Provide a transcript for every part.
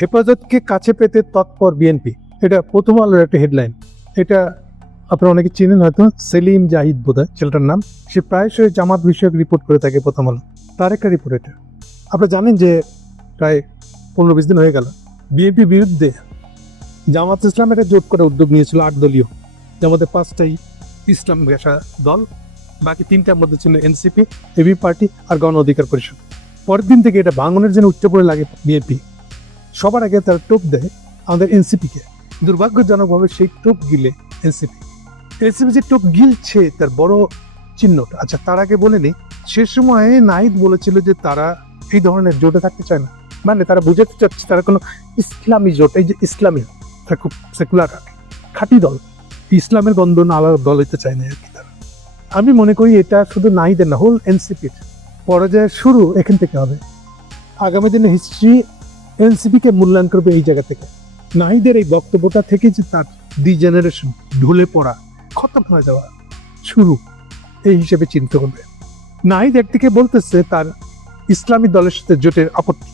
হেফাজতকে কাছে পেতে তৎপর বিএনপি। এটা প্রথম আলোর একটা হেডলাইন এটা আপনারা অনেকে চিনেন হয়তো, সেলিম জাহিদ বোধহয়, ছেলেটার নাম। সে প্রায়শই জামাত বিষয়ক রিপোর্ট করে থাকে প্রথম আলো। তার একটা রিপোর্ট এটা। আপনারা জানেন যে প্রায় পনেরো বিশ দিন হয়ে গেল। বিএনপির বিরুদ্ধে জামাত ইসলাম একটা জোট করে উদ্যোগ নিয়েছিল আট দলীয়। জামাতে পাঁচটাই ইসলাম ঘেঁষা দল, বাকি তিনটার মধ্যে ছিল এনসিপি, এবি পার্টি আর গণ অধিকার পরিষদ। পরের দিন থেকে এটা ভাঙনের জন্য উচ্চ পড়ে লাগে বিএনপি। সবার আগে তারা টোপ দেয় আমাদের এনসিপিকে দুর্ভাগ্যজনকভাবে সেই টোপ গিলে এনসিপি এনসিপি যে টোপ গিলছে, তার বড় চিহ্নটা আচ্ছা তার আগে বলে নিই, সে সময় নাহিদ বলেছিল যে তারা এই ধরনের জোটে থাকতে চায় না। মানে তারা বুঝাতে চাচ্ছে, তারা কোনো ইসলামী জোট, এই যে ইসলামী, তারা খুব সেকুলার খাঁটি দল। ইসলামের গন্ধ না আলাদা দল হইতে চায় না আর কি তারা। আমি মনে করি এটা শুধু নাহিদের না হোল এনসিপির পরাজয়ের শুরু এখান থেকে হবে। আগামী দিনে হিস্ট্রি এনসিপিকে মূল্যায়ন করবে এই জায়গা থেকে। নাহিদের এই বক্তব্যটা থেকে যে তার দি জেনারেশন ঢুলে পড়া খতম হয়ে যাওয়া শুরু, এই হিসেবে চিন্তা করবে নাহিদ একদিকে বলতেছে তার ইসলামী দলের সাথে জোটের আপত্তি,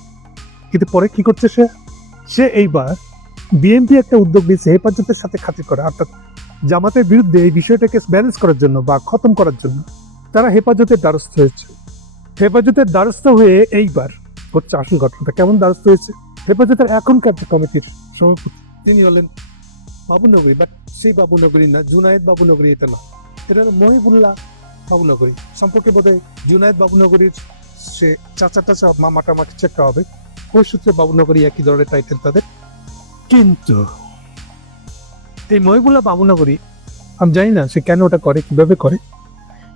কিন্তু পরে কি করছে সে? সে এইবার বিএনপি একটা উদ্যোগ নিয়েছে হেফাজতের সাথে খাতির করে, অর্থাৎ জামাতের বিরুদ্ধে এই বিষয়টাকে ব্যালেন্স করার জন্য বা খতম করার জন্য তারা হেফাজতের দ্বারস্থ হয়েছে। হেফাজতের দ্বারস্থ হয়ে এইবার হচ্ছে আসল ঘটনাটা কেমন দ্বারস্থ হয়েছে, হেফাজতের এখনকার কমিটির সভাপতি, তিনি হলেন বাবুনগরী বাট সেই বাবুনগরী না, জুনায়েদ বাবুনগরী এটা না। এটা হলো মহিবুল্লাহ বাবুনগরী সম্পর্কে বোধহয় জুনায়েদ বাবুনগরীর সে চাচা টাচা মামা টামা কিছু একটা হবে ওই সূত্রে বাবুনগরী একই ধরনের টাইটেল তাদের। কিন্তু এই মহিবুল্লাহ বাবুনগরী আমি জানি না সে কেন ওটা করে, কীভাবে করে।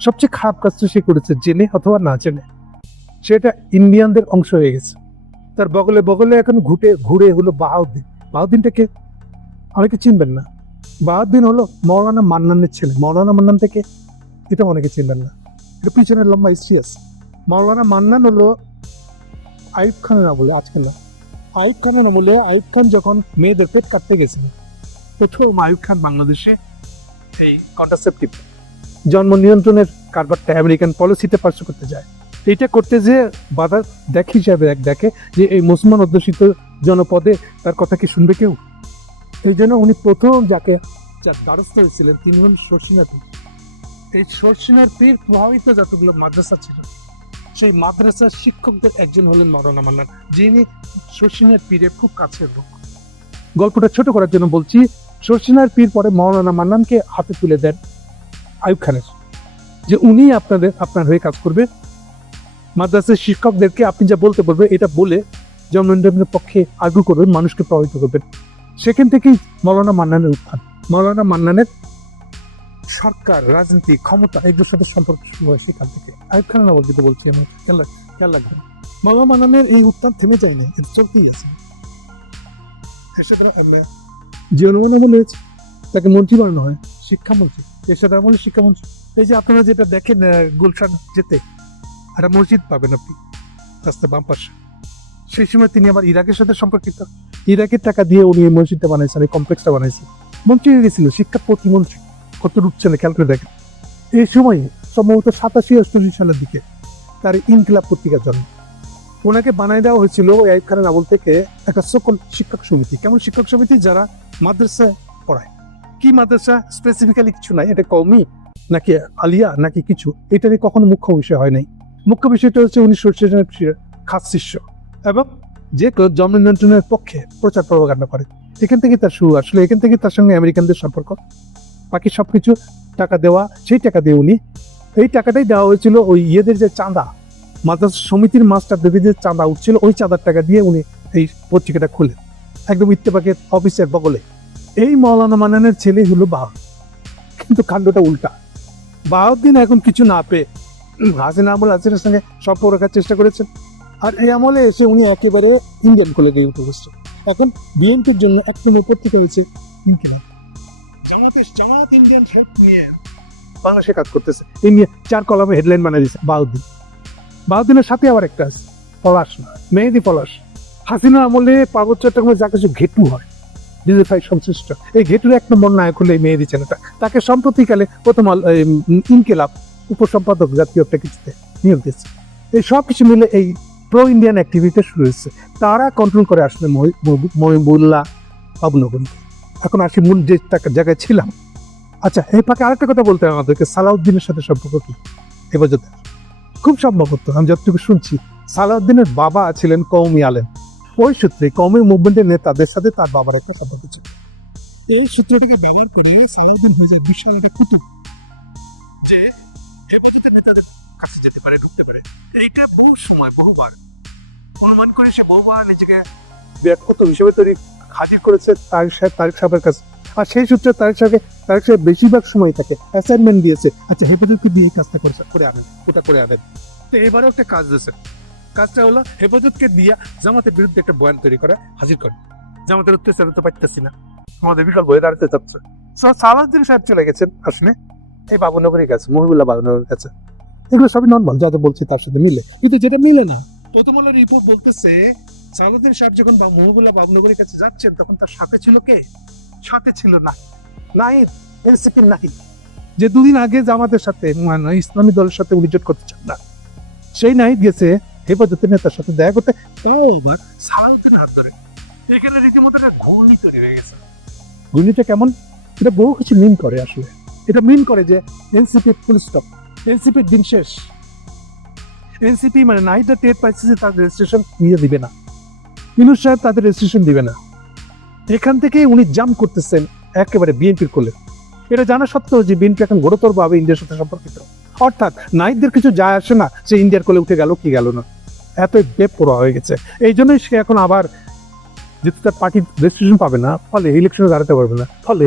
সবচেয়ে খারাপ কাজটা সে করেছে, জেনে অথবা না জেনে। সেটা ইন্ডিয়ানদের অংশ হয়ে গেছে। তার বগলে বগলে এখন ঘুটে ঘুরে হলো বাহাউদ্দিন। বাহাউদ্দিনটাকে অনেকে চিনবেন না। বাহাউদ্দিন হলো মৌলানা মান্নানের ছেলে। মৌলানা মান্নান থেকে এটা অনেকে চিনবেন না। এটা পিছনের লম্বা হিস্ট্রি আছে। মৌলানা মান্নান হলো আইব খানের আমলে আজকে না। আইব খানের আমলে আইব খান যখন মেয়েদের পেট কাটতে গেছিল, প্রথম আইব খান বাংলাদেশে এই কন্ট্রাসেপটিভ জন্ম নিয়ন্ত্রণের কারবারটা আমেরিকান পলিসিতে পার্শ্ব করতে যায়। এইটা করতে যে বাধা দেখ হিসাবে এক দেখে যে এই মুসলমান অধ্যুষিত জনপদে তার কথা কি শুনবে কেউ? এই জন্য উনি প্রথম যাকে যার দ্বারস্থ হয়েছিলেন, তিনি হলেন শর্ষিনার পীর এই শর্ষিনার পীর প্রভাবিত যতগুলো মাদ্রাসা ছিল, সেই মাদ্রাসার শিক্ষকদের একজন হলেন মরনা মান্নান যিনি শর্ষিনার পীরের খুব কাছের লোক। গল্পটা ছোট করার জন্য বলছি শর্ষিনার পীর পরে মৌলানা মান্নানকে হাতে তুলে দেন আয়ুব খানের, যে উনি আপনাদের, আপনার হয়ে কাজ করবে। মাদ্রাসার শিক্ষকদেরকে আপনি যা বলতে বলবেন, এটা বলে জন্মের পক্ষে আগ্রহ করবেন, মানুষকে প্রভাবিত করবেন। সেখান থেকেই মৌলানা মান্নানের উত্থান। মৌলানা মান্নানের সরকার, রাজনীতি, ক্ষমতা এগুলোর সাথে সম্পর্ক শুরু হয় সেখান থেকে। আয়ুব খান না বলতে বলছি আমি, খেয়াল খেয়াল রাখবেন। মৌলানা মান্নানের এই উত্থান থেমে যায়নি এটা চলতেই আছে। যে অনুমান আমলে হয়েছে, তাকে মন্ত্রী বানানো হয়, শিক্ষামন্ত্রী। এরশাদ আমলে শিক্ষামন্ত্রী। এই যে আপনারা যেটা দেখেন গুলশান যেতে একটা মসজিদ পাবেন আপনি রাস্তা বাম পাশে। সেই সময় তিনি আবার ইরাকের সাথে সম্পর্কিত। ইরাকের টাকা দিয়ে উনি এই মসজিদটা বানাইছেন এই কমপ্লেক্সটা বানাইছেন মন্ত্রী হয়ে গেছিল, শিক্ষা প্রতিমন্ত্রী, কত উঠছে না খেয়াল করে দেখেন। এই সময় সম্ভবত সাতাশি অষ্টআশি সালের দিকে তার ইনকিলাব পত্রিকার জন্ম। ওনাকে বানাই দেওয়া হয়েছিল আইব খানের আমল থেকে একটা সকল শিক্ষক সমিতি। কেমন শিক্ষক সমিতি? যারা মাদ্রাসায় পড়ায়। কি মাদ্রাসা? স্পেসিফিক্যালি কিছু নাই, এটা কমই নাকি আলিয়া নাকি কিছু? এটা নিয়ে কখনো মুখ্য বিষয় হয় নাই। মুখ্য বিষয়টা হচ্ছে উনি সরষের খাস শিষ্য এবং যে জন্ম নিয়ন্ত্রণের পক্ষে প্রচার প্রভাকাণ্ডা করে। এখান থেকে তার শুরু। আসলে এখান থেকে তার সঙ্গে আমেরিকানদের সম্পর্ক। বাকি সবকিছু টাকা দেওয়া, সেই টাকা দিয়ে উনি, এই টাকাটাই দেওয়া হয়েছিল ওই ইয়েদের যে চাঁদা, মাদ্রাসা সমিতির মাস্টারদের যে চাঁদা উঠছিল, ওই চাঁদার টাকা দিয়ে উনি এই পত্রিকাটা খুলেন একদম ইত্তেফাকের অফিসের বগলে। এই মৌলানা মানানের ছেলে হলো বাহ কিন্তু কাণ্ডটা উল্টা। বাহাউদ্দিন এখন কিছু না পেয়ে হাসিনা আমল হাসিনের সঙ্গে সম্পর্ক রাখার চেষ্টা করেছেন। আর এই আমলে এসে উনি একেবারে ইন্ডিয়ান দিয়ে উঠে বসছে এখন বিএনপির জন্য এক নম্বর পত্রিকা হয়েছে ইনকিলাব। জামাত ইন্ডিয়ান হেড নিয়ে। বাংলাদেশে কাজ করতেছে। এই নিয়ে চার কলমে হেডলাইন বানিয়ে দিয়েছে বাহাউদ্দিন বাহাউদ্দিনের সাথে আবার একটা আছে পলাশ মেহেদি পলাশ। হাসিনা আমলে পার্বত্য চট্টগ্রামে যা কিছু ঘেটু হয় ডিজিফাই সংশ্লিষ্ট। এই ঘেটুর এক নম্বর নায়ক হলো এই মেহেদি ছেলেটা। তাকে সম্প্রতিকালে প্রথম ইনকিলাব উপসম্পাদক জাতীয় একটা কিছুতে নিয়োগ দিয়েছে। এই সব কিছু মিলে এই প্রো ইন্ডিয়ান অ্যাক্টিভিটি শুরু হয়েছে। তারা কন্ট্রোল করে আসলে মহি- মহি- মহিবুল্লাহ বাবুনগরী এখন আসি মূল যে জায়গায় ছিলাম। আচ্ছা এই ফাঁকে আরেকটা কথা বলতে হবে আমাদেরকে। সালাউদ্দিনের সাথে সম্পর্ক কি? হেফাজতে খুব সম্ভবত, আমি যতটুকু শুনছি, সালাউদ্দিনের বাবা ছিলেন কৌমি আলেম। ওই সূত্রে কৌমি মুভমেন্টের নেতাদের সাথে তার বাবার একটা সম্পর্ক ছিল। এই সূত্রটিকে ব্যবহার করে সালাউদ্দিন হয়ে যায় বিশাল একটা কুতুব। যে নেতাদের কাছে যেতে পারে, ঢুকতে পারে। বহু সময়, বহুবার। অনুমান করে সে বহুবার নিজেকে হিসেবে তৈরি হাজির করেছে তারিক সাহেব তারিক সাহেবের কাছে। আর সেই সূত্রে তারিক সাহেবকে, তারিক সাহেব বেশিরভাগ সময় অ্যাসাইনমেন্ট দিয়েছে আচ্ছা হেফাজতকে দিয়ে এই কাজটা করেছে, করে আনেন, ওটা করে আনেন। তো এবারও একটা কাজ দিয়েছে। কাজটা হলো হেফাজতকে দিয়ে জামাতের বিরুদ্ধে একটা বয়ান তৈরি করে, হাজির করে। জামাতের অত্যাচার তো পাইতেছি না। আমাদের বিকল্প হয়ে দাঁড়াতে চাচ্ছে। সালাউদ্দিন সাহেব চলে গেছেন আসলে এই বাবুনগরের কাছে, মহিবুল্লাহ বাবুনগরের কাছে। এগুলো সবই নর্মাল যা যা বলছি তার সাথে মিলে। কিন্তু যেটা মিলে না প্রথম আলো রিপোর্ট বলতেছে, সালাউদ্দিন সাহেব যখন মহিবুল্লাহ বাবুনগরের কাছে যাচ্ছেন, তখন তার সাথে ছিল কে? সাথে ছিল না। নাহিদ, এনসিপির নাহিদ। যে দুদিন আগে জামাতের সাথে মানে ইসলামী দলের সাথে অভিযোগ করতে চান না। সেই নাহিদ গেছে, হেফাজতের নেতার সাথে দেখা করতে, তাও আবার সালাউদ্দিন হাত ধরে। এখানে রীতিমতো একটা ঘূর্ণি তৈরি হয়ে গেছে। ঘূর্ণিটা কেমন? এটা বহু কিছু মিন করে আসলে। এটা মিন করে যে এনসিপি ফুল স্টপ এনসিপির দিন শেষ। এনসিপি মানে নাহিদা টের পাইছে যে তাদের রেজিস্ট্রেশন নিয়ে দিবে না। ইনুস সাহেব তাদের রেজিস্ট্রেশন দিবে না। এখান থেকে উনি জাম্প করতেছেন একেবারে বিএনপির কোলে। এটা জানা সত্ত্বেও যে বিএনপি এখন গুরুতরভাবে ইন্ডিয়ার সাথে সম্পর্কিত। অর্থাৎ নাইটদের কিছু যায় আসে না সে ইন্ডিয়ার কোলে উঠে গেল কি গেল না। এত বেপরোয়া হয়ে গেছে। এই জন্যই সে এখন আবার যেহেতু তার পার্টি রেজিস্ট্রেশন পাবে না, ফলে ইলেকশনে দাঁড়াতে পারবে না। ফলে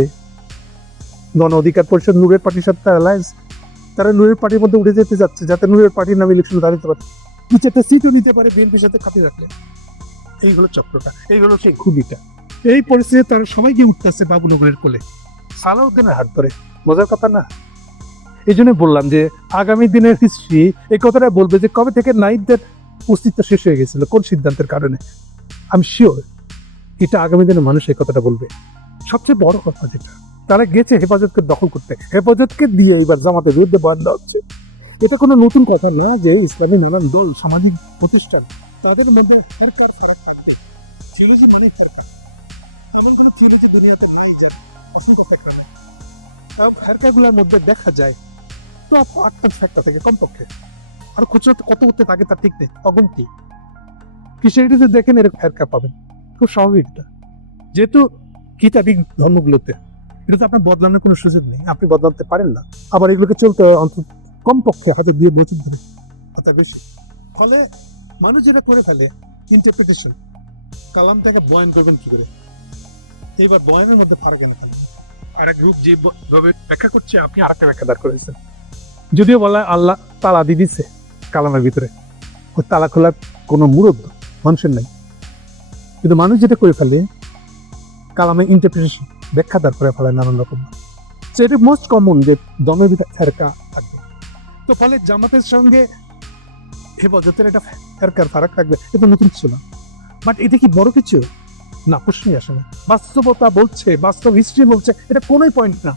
গণ অধিকার পরিষদ, নূরের পার্টির সাথে তার অ্যালায়েন্স তারা নূরের পার্টির মধ্যে উঠে যেতে যাচ্ছে যাতে নূরের পার্টির নামে ইলেকশনে দাঁড়াতে পারে। দু চারটা সিটও নিতে পারে বিএনপির সাথে খাতিয়ে রাখলে। এই হলো চক্রটা, এই হলো সেই খুবিটা এই পরিস্থিতিতে তারা সবাই গিয়ে উঠতেছে বাবুনগরের কোলে। সালাউদ্দিনের হাত ধরে। মজার কথা না? এই জন্য বললাম যে, আগামী দিনের হিস্ট্রি এই কথাটা বলবে যে, কবে থেকে নাইটদের অস্তিত্ব শেষ হয়ে গেছিল, কোন সিদ্ধান্তের কারণে? আমি শিওর এটা আগামী দিনের মানুষ এই কথাটা বলবে। সবচেয়ে বড় কথা যেটা তারা গেছে হেফাজতকে দখল করতে। হেফাজতকে দিয়ে এবার জামাতের বিরুদ্ধে বয়ান হচ্ছে। এটা কোনো নতুন কথা না যে ইসলামী নানান দল সামাজিক প্রতিষ্ঠান, তাদের মধ্যে অসম্ভব দেখা যায় মধ্যে দেখা যায়, তো থেকে কমপক্ষে। আর খুচরো কত করতে থাকে তার ঠিক নেই, অগন্তি। কিসেরিটিতে দেখেন এরকম ফেরকা পাবেন। খুব স্বাভাবিক যেহেতু কিতাবিক ধর্মগুলোতে এটা তো আপনার বদলানোর কোনো সুযোগ নেই। আপনি বদলাতে পারেন না। আবার এগুলোকে চলতে অন্তত কমপক্ষে হাতে দিয়ে বছর ধরে। অর্থাৎ বেশি। ফলে মানুষ যেটা করে ফেলে ইন্টারপ্রিটেশন কালামটাকে বয়ান করবেন কি করে? এবার বয়ানের মধ্যে ফারাক এনে ফেলেন আর এক গ্রুপ যেভাবে ব্যাখ্যা করছে আপনি আর একটা ব্যাখ্যা দাঁড় করেছেন। যদিও বলা হয় আল্লাহ তালা দিয়ে দিচ্ছে কালামের ভিতরে ওই তালা খোলার কোনো মুরব্ব মানুষের নাই। কিন্তু মানুষ যেটা করে ফেলে কালামের ইন্টারপ্রিটেশন ব্যাখ্যা দাঁড় করে ফেলে নানান রকম। তো এটা মোস্ট কমন যে দমের ভিতরে ফেরকা থাকবে। তো ফলে জামাতের সঙ্গে হেফাজতের একটা ফেরকার ফারাক থাকবে এটা নতুন কিছু না। বাট এটা কি বড় কিছু? না প্রশ্নই আসে না। বাস্তবতা বলছে বাস্তব হিস্ট্রি বলছে এটা কোনোই পয়েন্ট না।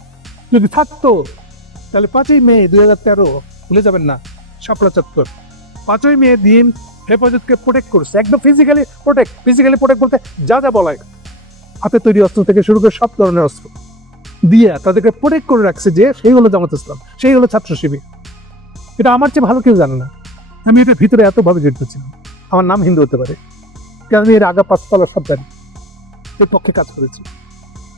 যদি থাকতো তাহলে পাঁচই মে দুই হাজার তেরো ভুলে যাবেন না শাপলা চত্বর। পাঁচই মে দিন হেফাজতকে প্রোটেক্ট করছে একদম ফিজিক্যালি প্রোটেক্ট ফিজিক্যালি প্রোটেক্ট বলতে যা যা বলায়। হাতে তৈরি অস্ত্র থেকে শুরু করে সব ধরনের অস্ত্র দিয়ে তাদেরকে প্রোটেক্ট করে রাখছে যে সেই হলো জামাত ইসলাম, সেই হলো ছাত্র শিবির। এটা আমার চেয়ে ভালো কেউ জানে না। আমি এটার ভিতরে এতভাবে জড়িত ছিলাম। আমার নাম হিন্দু হতে পারে কারণ আমি এর আগা পাঁচতলা সব জানি। এর পক্ষে কাজ করেছি।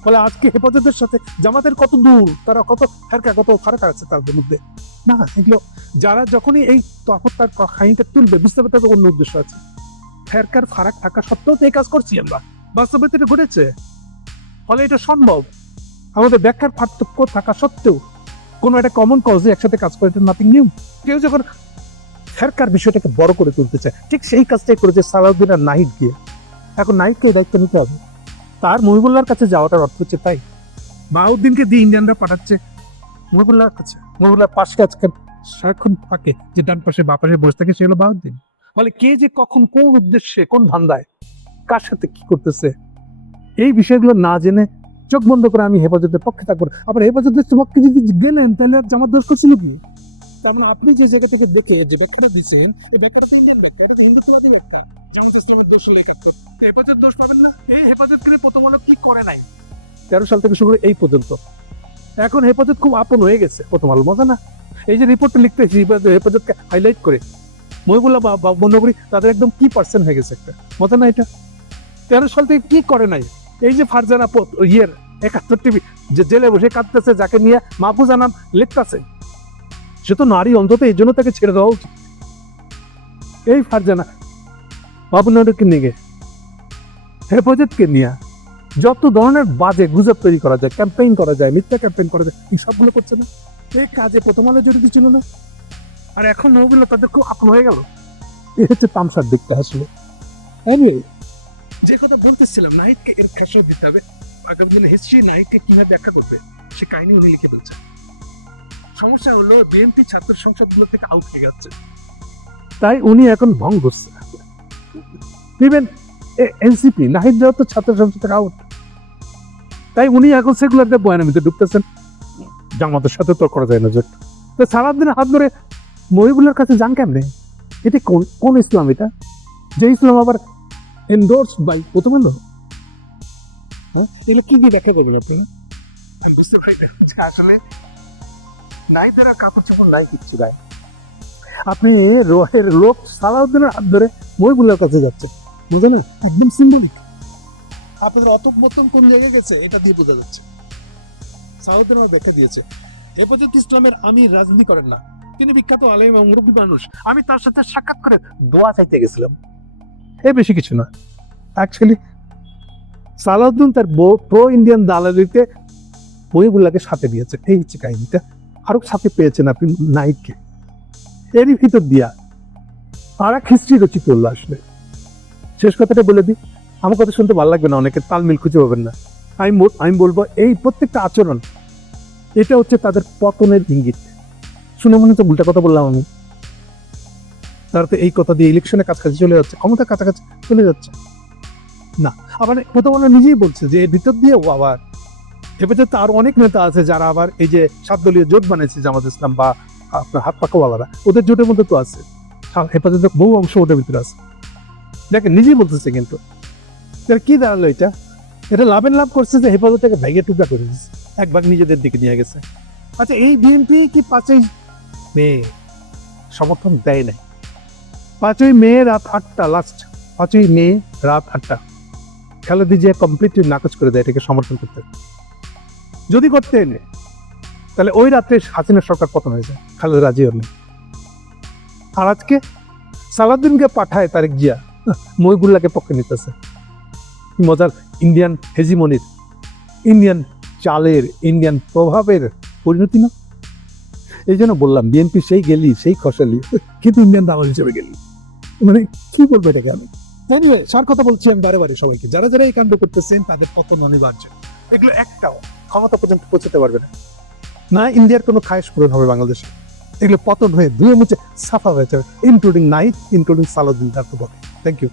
ফলে আজকে হেফাজতের সাথে জামাতের কত দূর, তারা কত ফেরকা কত ফারাক আছে তাদের মধ্যে। না, এগুলো যারা যখনই এই তখন তার কাহিনীটা তুলবে, বুঝতে পারতে অন্য উদ্দেশ্য আছে। ফেরকার ফারাক থাকা সত্ত্বেও তো এই কাজ করছি আমরা। বাস্তবে এটা ঘটেছে। ফলে এটা সম্ভব। আমাদের ব্যাখ্যার পার্থক্য থাকা সত্ত্বেও কোনো একটা কমন কজে একসাথে কাজ করে নাথিং নিউ কেউ যখন ফেরকার বিষয়টাকে বড় করে তুলতে চায়, ঠিক সেই কাজটাই করেছে সালাউদ্দিন আর নাহিদ গিয়ে। এখন নাহিদকে দায়িত্ব নিতে হবে। তার মহিবুল্লাহর কাছে যাওয়াটার অর্থ হচ্ছে তাই। বাউদ্দিনকে দিয়ে ইন্ডিয়ানরা পাঠাচ্ছে মহিবুল্লাহর কাছে। মহিবুল্লাহর পাশে আজকে সারাক্ষণ থাকে যে ডান পাশে বা পাশে বসে থাকে, সে হলো বাউদ্দিন। ফলে কে যে কখন কোন উদ্দেশ্যে কোন ধান্দায় কার সাথে কি করতেছে? এই বিষয়গুলো না জেনে চোখ বন্ধ করে আমি হেফাজতের পক্ষে থাকব। আবার হেফাজতের পক্ষে যদি গেলেন তাহলে আর জামাত দোষ করছিল কি? তার মানে আপনি যে জায়গা থেকে দেখে যে ব্যাখ্যাটা দিচ্ছেন এই ব্যাখ্যাটা ইন্ডিয়ান ব্যাখ্যা এটা তো হিন্দুত্ববাদী ব্যাখ্যা যেমন ইসলামের দোষ লেখাতে হেফাজত দোষ পাবেন না? এই হেফাজত করে প্রথম আলো কি করে নাই? তেরো সাল থেকে শুরু করে এই পর্যন্ত। এখন হেফাজত খুব আপন হয়ে গেছে প্রথম আলো মজা না? এই যে রিপোর্টটা লিখতে হেফাজতকে হাইলাইট করে মহিবুল্লাহ বা বা বন্ধকরি তাদের একদম কি পার্সেন্ট হয়ে গেছে একটা? মজা না এটা? তেরো সাল থেকে কি করে নাই? এই যে ফারজানা ইয়ের একাত্তর টিভি যে জেলে বসে কাঁদতেছে যাকে নিয়ে মাহফুজ আনাম লিখতেছে সে তো নারী অন্তত এই জন্য তাকে ছেড়ে দেওয়া উচিত। এই ফারজানা বাবুনারকে নিয়ে হেফাজতকে নিয়ে যত ধরনের বাজে গুজব তৈরি করা যায় ক্যাম্পেইন করা যায় মিথ্যা ক্যাম্পেইন করা যায় এই সবগুলো করছে না। এই কাজে প্রথম আলো জড়িত ছিল না। আর এখন ওগুলো তাদের খুব আপন হয়ে গেল। এ হচ্ছে তামসার দিকটা আসলে। Anyway, যে কথা বলতেছিলাম, নাহিদকে এর খাসিয়ে দিতে হবে। আগামী দিনে হিস্ট্রি নাহিদকে কীভাবে ব্যাখ্যা করবে, সে কাহিনী উনি লিখে ফেলছে। সমস্যা হলো, বিএনপি ছাত্র সংসদগুলো থেকে আউট হয়ে যাচ্ছে। তাই উনি এখন ভং করছে ইভেন এনসিপি নাহিদ যাওয়া তো ছাত্র সংসদ থেকে আউট তাই উনি এখন সেকুলারতে বয়ানামিতে ঢুকতেছেন। জামাতের সাথে তো করা যায় না জোট তো সারাদিন হাত ধরে মহিবুলের কাছে যান কেমনে? এটা কোন ইসলাম এটা? যে ইসলাম আবার এন্ডোর্স বাই প্রথম আলো? হ্যাঁ? এগুলো কি দিয়ে ব্যাখ্যা করবেন আপনি? আমি বুঝতে পারি যে আসলে নাইদের আর কাপড় চাপড় নাই কিচ্ছু নাই। আপনি রোহের লোক সালাউদ্দিনের হাত ধরে মহিবুলের কাছে যাচ্ছে বুঝে না? একদম সিম্বলিক আপনাদের অত মতন কোন জায়গায় গেছে এটা দিয়ে বোঝা যাচ্ছে। সাউথের আমার ব্যাখ্যা দিয়েছে হেফাজত ইসলামের আমি রাজনীতি করেন না। তিনি বিখ্যাত আলেম এবং মুরব্বী মানুষ। আমি তার সাথে সাক্ষাৎ করে দোয়া চাইতে গেছিলাম। এ বেশি কিছু না। অ্যাকচুয়ালি সালাউদ্দিন তার প্রো ইন্ডিয়ান দালালিতে মহিবুল্লাহকে সাথে দিয়েছে। এই হচ্ছে কাহিনীটা। আরও সাথে পেয়েছেন আপনি নাইটকে এরই ভিতর দিয়া আর এক হিস্ট্রি রচিত আসলে। শেষ কথাটা বলে দিই, আমার কথা শুনতে ভালো লাগবে না, অনেকে তালমিল খুঁজে পাবেন না। আমি আমি বলব, এই প্রত্যেকটা আচরণ, এটা হচ্ছে তাদের পতনের ইঙ্গিত। শুনে মনে তো উল্টা কথা বললাম আমি। তারা তো এই কথা দিয়ে ইলেকশনের কাছাকাছি চলে যাচ্ছে, ক্ষমতা কাছাকাছি চলে যাচ্ছে। না, আবার প্রথম আলো নিজেই বলছে যে এর ভিতর দিয়ে ও আবার হেফাজতে আরও অনেক নেতা আছে যারা আবার এই যে সাত দলীয় জোট বানিয়েছে জামাত ইসলাম বা আপনার হাত পাকাওয়ালারা ওদের জোটের মধ্যে তো আছে। হেফাজতের বহু অংশ ওটার ভিতরে আছে। দেখেন, নিজেই বলতেছে কিন্তু। এর কি দাঁড়াল এটা? এটা লাভের লাভ করছে যে হেফাজতটাকে ভেঙে টুকরা করে দিচ্ছে এক ভাগ নিজেদের দিকে নিয়ে গেছে। আচ্ছা এই বিএনপি কি পাঁচই মে সমর্থন দেয় নাই? পাঁচই মে রাত আটটা লাস্ট পাঁচই মে রাত আটটা। খালেদি জিয়া কমপ্লিটলি নাকচ করে দেয় এটাকে সমর্থন করতে। যদি করতেন তাহলে ওই রাত্রে হাসিনা সরকার পতন হয়ে যায়, খালেদা রাজি হলেন আর আজকে সালাউদ্দিনকে পাঠায় তারেক জিয়া, মহিবুল্লাহকে পক্ষে নিতেছে। মজার ইন্ডিয়ান হেজিমনির ইন্ডিয়ান চালের ইন্ডিয়ান প্রভাবের পরিণতি না? এই জন্য বললাম বিএনপি সেই গেলি, সেই খসালি, কিন্তু ইন্ডিয়ান দালাল হিসেবে গেলি। মানে কি বলব এটাকে আমি? এনিওয়ে সার কথা বলছি আমি বারে বারে সবাইকে। যারা যারা এই কাণ্ড করতেছেন, তাদের পতন অনিবার্য। এগুলো একটাও ক্ষমতা পর্যন্ত পৌঁছতে পারবে না। না ইন্ডিয়ার কোনো খায়স পূরণ হবে বাংলাদেশে। এগুলো পতন হয়ে ধুয়ে মুছে সাফা হয়ে যাবে ইনক্লুডিং নাইট ইনক্লুডিং সালাউদ্দিন, তার তো বলে থ্যাংক ইউ